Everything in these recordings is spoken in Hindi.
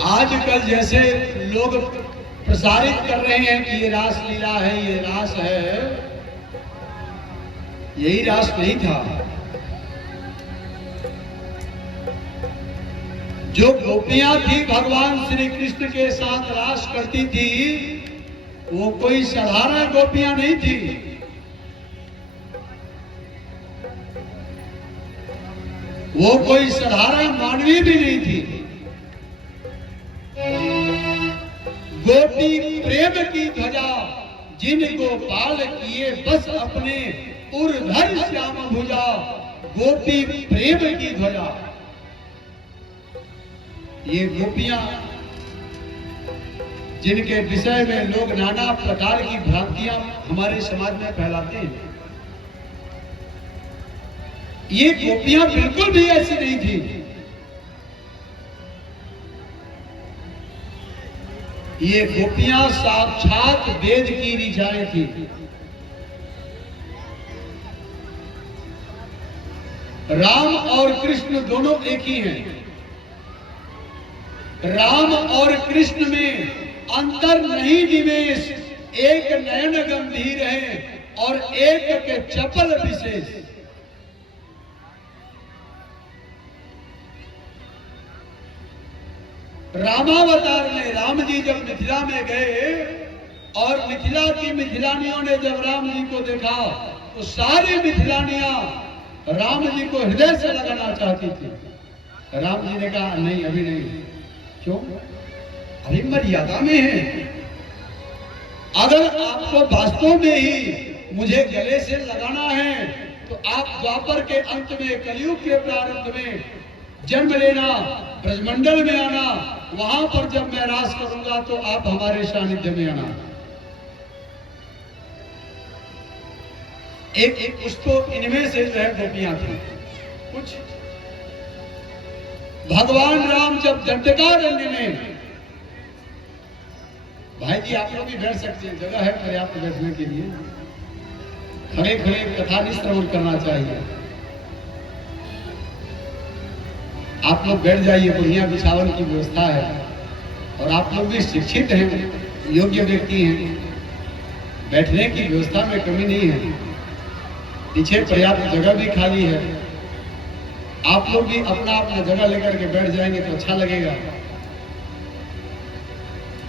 आजकल जैसे लोग प्रसारित कर रहे हैं कि ये रास लीला है, ये रास है, यही रास नहीं था। जो गोपियां थी भगवान श्री कृष्ण के साथ रास करती थी, वो कोई साधारण गोपियां नहीं थी। वो कोई साधारण मानवी भी नहीं थी। गोपी प्रेम की ध्वजा जिन गोपाल किए बस अपने उर्धर श्याम भुजा। गोपी प्रेम की ध्वजा, ये गोपियां जिनके विषय में लोग नाना प्रकार की भ्रांतियां हमारे समाज में फैलाते हैं, ये गोपियां बिल्कुल भी ऐसी नहीं थी। ये गोपियां साक्षात वेद की ऋचाएं थी। राम और कृष्ण दोनों एक ही हैं। राम और कृष्ण में अंतर नहीं निवेश, एक नयन गंभीर है और एक के चपल विशेष। रामावतार में राम जी जब मिथिला में गए और मिथिला की मिथिलानियों ने जब राम जी को देखा तो सारी मिथिलानियां राम जी को हृदय से लगाना चाहती थी। राम जी ने कहा नहीं, अभी नहीं। क्यों? अभी मर्यादा में है। अगर आपको वास्तव में ही मुझे गले से लगाना है तो आप द्वापर के अंत में, कलयुग के प्रारंभ में जन्म लेना, ब्रजमंडल में आना, वहां पर जब मैं रास करूंगा तो आप हमारे सानिध्य में आना। एक कुछ तो इनमें से जो है गोपियां थी। कुछ भगवान राम जब दंडकारण्य में, भाई जी आप लोग भी बैठ सकते हैं, जगह है पर्याप्त बैठने के लिए। खड़े खड़े कथा नहीं श्रवण करना चाहिए। आप लोग बैठ जाइए, बढ़िया बिछावन की व्यवस्था है और आप लोग भी शिक्षित हैं, योग्य व्यक्ति हैं, बैठने की व्यवस्था में कमी नहीं है। पीछे पर्याप्त जगह भी खाली है। आप लोग भी अपना अपना जगह लेकर के बैठ जाएंगे तो अच्छा लगेगा।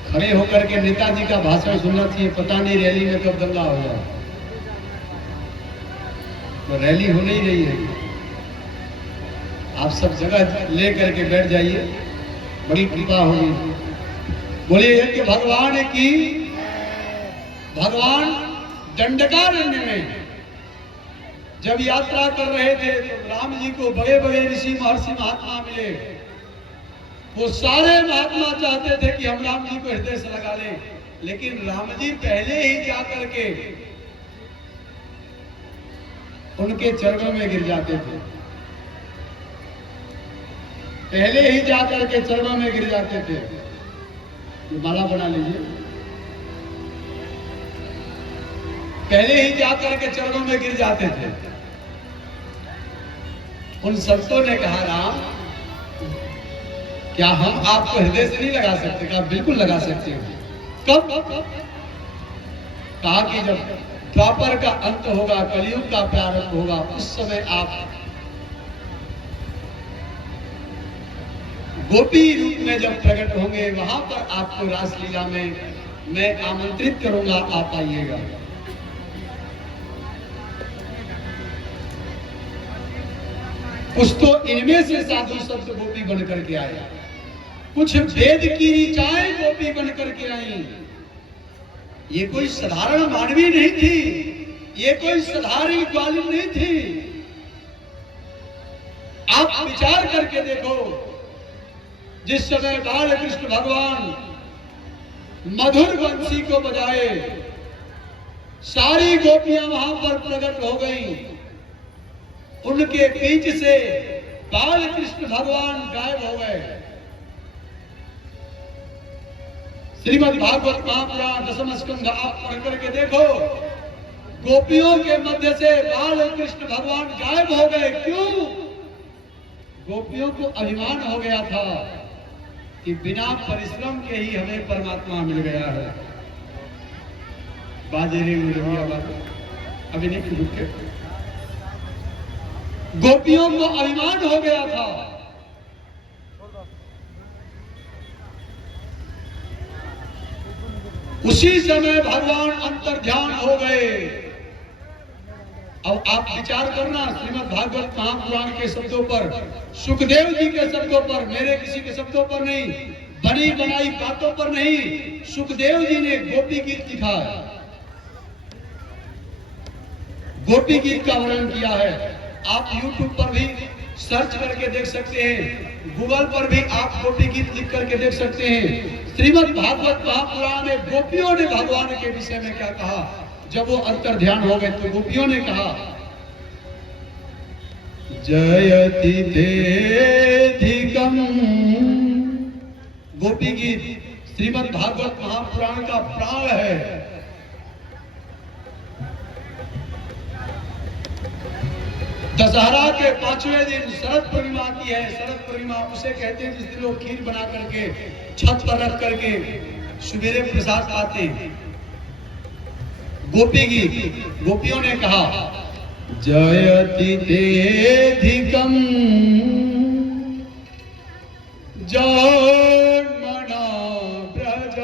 खड़े होकर के नेताजी का भाषण सुनना चाहिए। पता नहीं रैली में कब दंगा हो जाए। तो रैली हो नहीं रही है, आप सब जगह ले करके बैठ जाइए, बड़ी कृपा होगी। बोलिए कि भगवान की। भगवान दंडकारण्य में जब यात्रा कर रहे थे तो राम जी को बड़े बड़े ऋषि महर्षि महात्मा मिले। वो सारे महात्मा चाहते थे कि हम राम जी को हृदय से लगा लें, लेकिन राम जी पहले ही जाकर के उनके चरणों में गिर जाते थे। पहले ही जाकर के चरणों में गिर जाते थे। ये माला बना लीजिए। पहले ही जाकर के चरणों में गिर जाते थे। उन संतों ने कहा राम, क्या हम आपको हृदय से नहीं लगा सकते? कहा बिल्कुल लगा सकते हो। कब? कहा कि जब द्वापर का अंत होगा, कलयुग का प्रारंभ होगा, उस समय आप गोपी रूप में जब प्रकट होंगे, वहां पर आपको रासलीला में मैं आमंत्रित करूंगा, आप आइएगा। कुछ तो इनमें से साधु संत गोपी बन करके आए, कुछ वेद की ऋचाएं गोपी बन करके आई। ये कोई साधारण मानवी नहीं थी, ये कोई साधारण ग्वालिन नहीं थी। आप विचार करके देखो, जिस समय बाल कृष्ण भगवान मधुर बंसी को बजाए, सारी गोपियां वहां पर प्रकट हो गईं। उनके बीच से बाल कृष्ण भगवान गायब हो गए। श्रीमद् भागवत महापुराण दशम स्कंध आप पढ़ करके देखो, गोपियों के मध्य से बाल कृष्ण भगवान गायब हो गए। क्यों? गोपियों को अभिमान हो गया था कि बिना परिश्रम के ही हमें परमात्मा मिल गया है। बाजे रे मुरलिया बात अभी नहीं रुक के। गोपियों को अभिमान हो गया था, उसी समय भगवान अंतर्ध्यान हो गए। अब आप विचार करना श्रीमद् भागवत महापुराण के शब्दों पर, सुखदेव जी के शब्दों पर, मेरे किसी के शब्दों पर नहीं, बनी बनाई बातों पर नहीं, सुखदेव जी ने गोपी गीत लिखा है, गोपी गीत का वर्णन किया है। आप YouTube पर भी सर्च करके देख सकते हैं, गूगल पर भी आप गोपी गीत लिख करके देख सकते हैं। श्रीमद् भागवत महापुराण में गोपियों ने भगवान के विषय में क्या कहा। जब वो अंतर्ध्यान हो गए तो गोपियों ने कहा, जयति तेधिकम। गोपी गीत श्रीमद् भागवत महापुराण का प्राण है। दशहरा के 5वें दिन शरद पूर्णिमा आती है। शरद पूर्णिमा उसे कहते हैं जिस दिन लोग खीर बना करके छत पर रख करके सवेरे प्रसाद पाते हैं। गोपी गीत, गोपियों ने कहा, जयति तेधिकम जन्मना ब्रज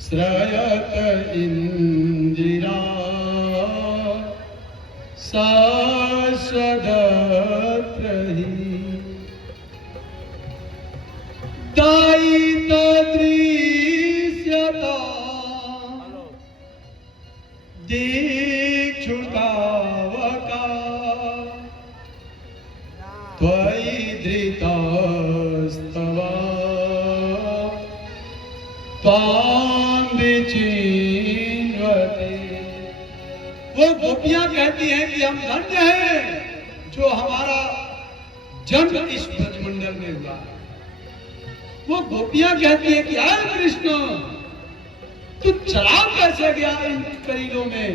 श्रयत इंदिरा शाश्वत दायित्व दृश्यता दीक्षुतावका त्वयि धृतस्तवा त्वां विचिन्वते। वो गोपियां कहती हैं कि हम धन्य हैं जो हमारा जन्म इस ब्रजमंडल में हुआ। वो गोपियां कहती हैं कि आए कृष्ण, तू चला कैसे गया इन करीलों में,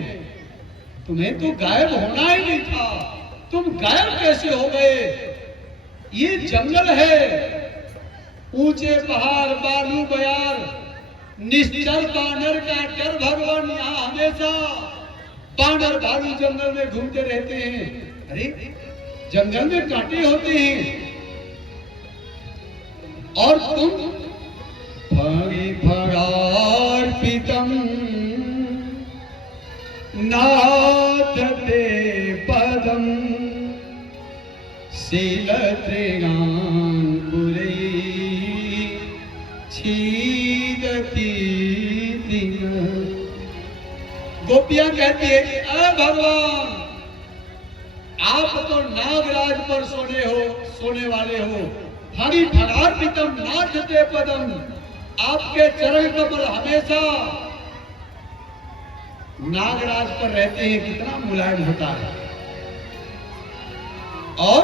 तुम्हें तो गायब होना ही नहीं था, तुम गायब कैसे हो गए। ये जंगल है, ऊंचे पहाड़, बालू बयार, निश्चल बानर का डर भगवान यहाँ हमेशा बानर भालू जंगल में घूमते रहते हैं। अरे जंगल में कांटे होते हैं और तुम फगार्पितम नाथ ते पदम शीलत्रिगांकुरे छीदती। गोपियां कहती है कि अरे भगवान, आप तो नागराज पर सोने वाले हो। हरि फगार्पितम नाथ ते पदम, आपके चरण कमल हमेशा नागराज पर रहते हैं। कितना मुलायम होता है। और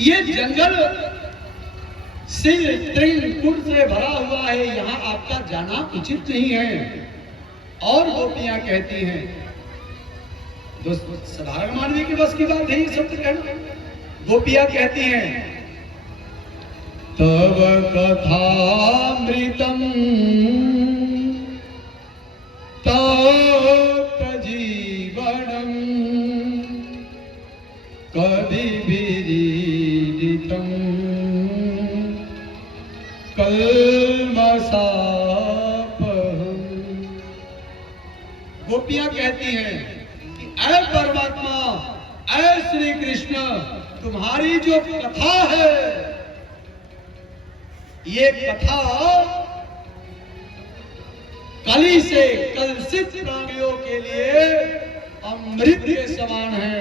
ये जंगल त्रिकुट से भरा हुआ है, यहाँ आपका जाना उचित नहीं है। और गोपियां कहती हैं, दोस्तों साधारण मानवी के बस की बात है ये शब्द कहना। गोपियां कहती हैं, तव कथामृतम तप्त जीवनम कवि विरीडितम कल्मषापहम्। गोपियां कहती हैं कि ऐ परमात्मा, ऐ श्री कृष्ण, तुम्हारी जो कथा है, ये कथा कली से कलुषित प्राणियों के लिए अमृत के समान है।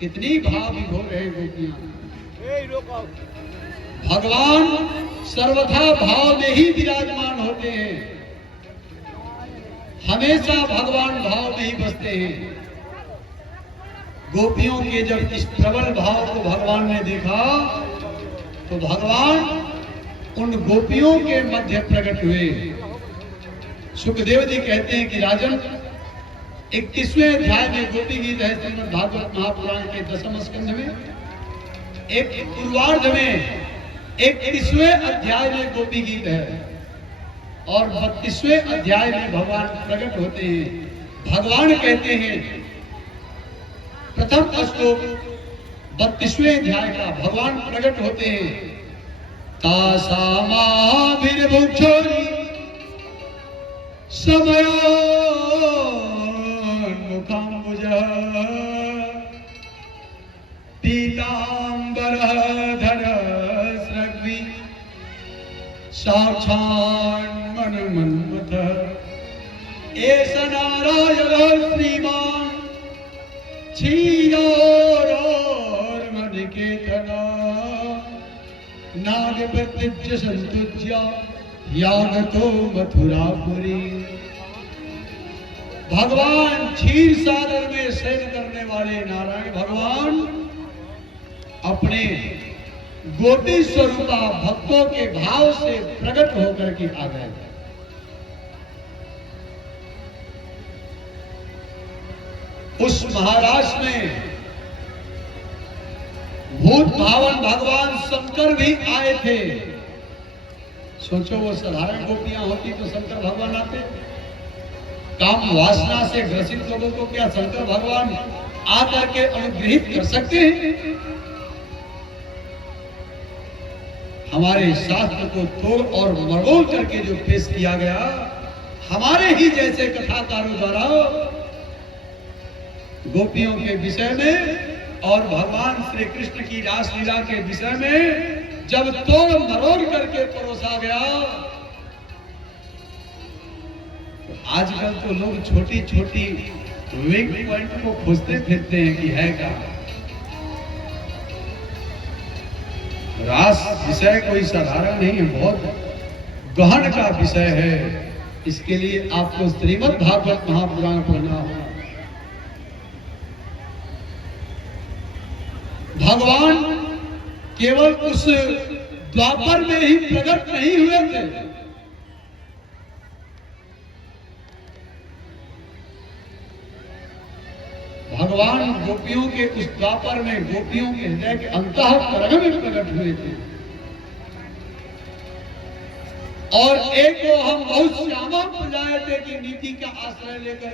कितनी भाव विभोर है गोपियां। भगवान सर्वथा भाव में ही विराजमान होते हैं, हमेशा भगवान भाव में ही बसते हैं। गोपियों के जब इस प्रबल भाव को भगवान ने देखा तो भगवान उन गोपियों के मध्य प्रकट हुए। सुखदेव जी कहते हैं कि राजन, 21वें अध्याय में गोपी गीत है श्रीमद् भागवत महापुराण के 10वें स्कंध में। एक पूर्वार्ध में 31वें अध्याय में गोपी गीत है और 32वें अध्याय में भगवान प्रकट होते हैं। भगवान कहते हैं, प्रथम श्लोक 32वें अध्याय का, भगवान प्रकट होते हैं, तासामाभिर्भुक्षोरी समयोन्मुखाम्बुजः पीताम्बरधरः स्रग्वी साक्षान्मन्मथः एष नारायणः श्रीमान् क्षीरोर्मणिकेतनः नागप्रत्यज्य संतुज्य यागतो मथुरापुरी। भगवान क्षीर सागर में शयन करने वाले नारायण भगवान अपने गोपी स्वरूपा भक्तों के भाव से प्रकट होकर के आ गए। उस महाराष्ट्र में भूत भावन भगवान शंकर भी आए थे। सोचो, वो साधारण गोपियां होती तो शंकर भगवान आते? काम वासना से ग्रसित लोगों को क्या शंकर भगवान आकर के अनुग्रहित कर सकते हैं? हमारे शास्त्र को तोड़ और मरोड़ करके जो पेश किया गया, हमारे ही जैसे कथाकारों द्वारा गोपियों के विषय में और भगवान श्री कृष्ण की रासलीला के विषय में जब तोड़ मरोड़ करके परोसा गया, तो आजकल तो लोग छोटी छोटी वीक पॉइंट को खोजते फिरते हैं कि है क्या। रास विषय कोई साधारण नहीं है, बहुत गहन का विषय है। इसके लिए आपको श्रीमद् भागवत महापुराण पढ़ना होगा। भगवान केवल उस द्वापर में ही प्रकट नहीं हुए थे, भगवान गोपियों के उस द्वापर में गोपियों के हृदय के अंतःकरण में प्रकट हुए थे। और एक को हम बहुत श्यामा प्रजायते की नीति का आश्रय लेकर